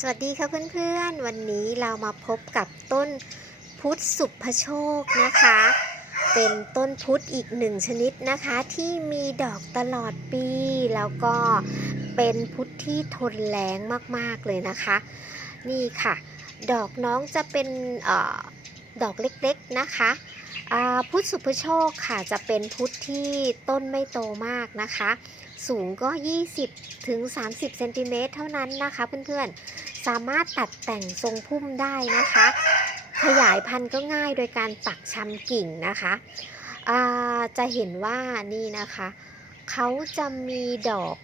สวัสดีค่ะเพื่อนๆ วันนี้เรามาพบกับต้นพุทธสุภโชคนะคะ เป็นต้นพุทธอีกหนึ่งชนิดนะคะที่มีดอกตลอดปี แล้วก็เป็นพุทธที่ทนแรงมากๆเลยนะคะ นี่ค่ะ ดอกน้องจะเป็นออดอกเล็กๆนะคะ พุทธสุภโชคค่ะจะเป็นพุทธที่ต้นไม่โตมากนะคะ สูงก็ 20ถึง30เซนติเมตรเท่านั้นนะคะเพื่อนๆ สามารถตัดแต่งทรงพุ่มได้นะคะ ขยายพันธุ์ก็ง่ายโดยการปักชำกิ่งนะคะจะเห็นว่านี่นะคะ เขาจะมีดอก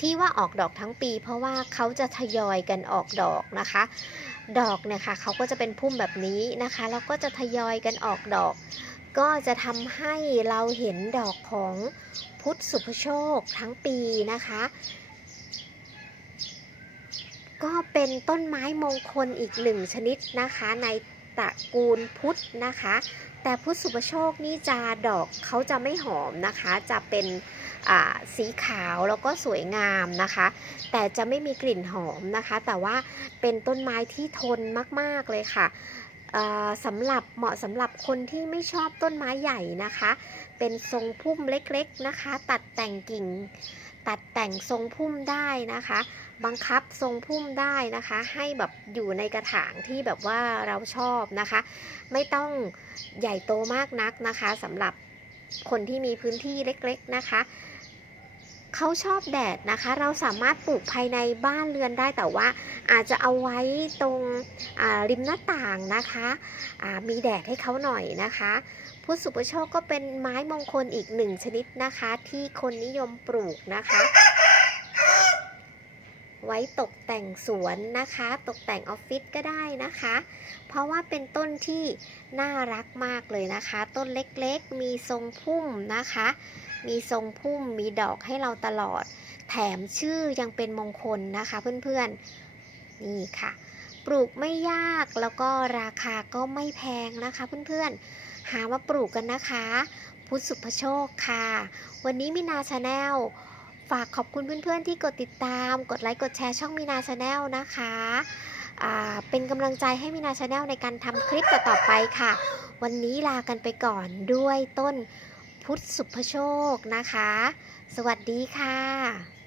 ที่ว่าออกดอกทั้งปี เพราะว่าเขาจะทยอยกันออกดอกนะคะ ดอกเนี่ยค่ะเขาก็จะเป็นพุ่มแบบนี้นะคะแล้วก็จะทยอยกันออกดอก ก็จะทำให้เราเห็นดอกของพุทธสุภโชคทั้งปีนะคะ ก็เป็นต้นไม้มงคลอีกหนึ่งชนิดนะคะใน ตระกูลพุทธนะคะ แต่พุทธสุภโชคนี่จะดอกเขาจะไม่หอมนะคะ จะเป็นสีขาวแล้วก็สวยงามนะคะ แต่จะไม่มีกลิ่นหอมนะคะ แต่ว่าเป็นต้นไม้ที่ทนมาก ๆ เลยค่ะสำหรับเหมาะสำหรับคนที่ไม่ชอบต้นไม้ใหญ่นะคะ เป็นทรงพุ่มเล็กๆนะคะ ตัดแต่งกิ่ง ตัดแต่งทรงพุ่มได้นะคะ บังคับทรงพุ่มได้นะคะ ให้แบบอยู่ในกระถางที่แบบว่าเราชอบนะคะ ไม่ต้องใหญ่โตมากนักนะคะสำหรับคนที่มีพื้นที่เล็กๆนะคะเขาชอบแดดนะคะ เราสามารถปลูกภายในบ้านเรือนได้แต่ว่าอาจจะเอาไว้ตรงริมหน้าต่างนะคะ มีแดดให้เขาหน่อยนะคะ พุทธสุปโชคก็เป็นไม้มงคลอีกหนึ่งชนิดนะคะ ที่คนนิยมปลูกนะคะ ไว้ตกแต่งสวนนะคะ ตกแต่งออฟฟิศก็ได้นะคะ เพราะว่าเป็นต้นที่น่ารักมากเลยนะคะ ต้นเล็กๆ มีทรงพุ่มนะคะ มีทรงพุ่มมีดอกให้เราตลอด แถมชื่อยังเป็นมงคลนะคะเพื่อนๆ นี่ค่ะ ปลูกไม่ยากแล้วก็ราคาก็ไม่แพงนะคะเพื่อนๆ หามาปลูกกันนะคะ พุทธสุภโชคค่ะ วันนี้มินาชาแนลฝากขอบคุณเพื่อนๆที่กดติดตาม กดไลค์กดแชร์ช่องมินาชาแนลนะคะอ่าเป็นกำลังใจให้มินาชาแนลในการทำคลิปต่อๆไปค่ะ วันนี้ลากันไปก่อนด้วยต้นพุทธสุภโชคนะคะ สวัสดีค่ะ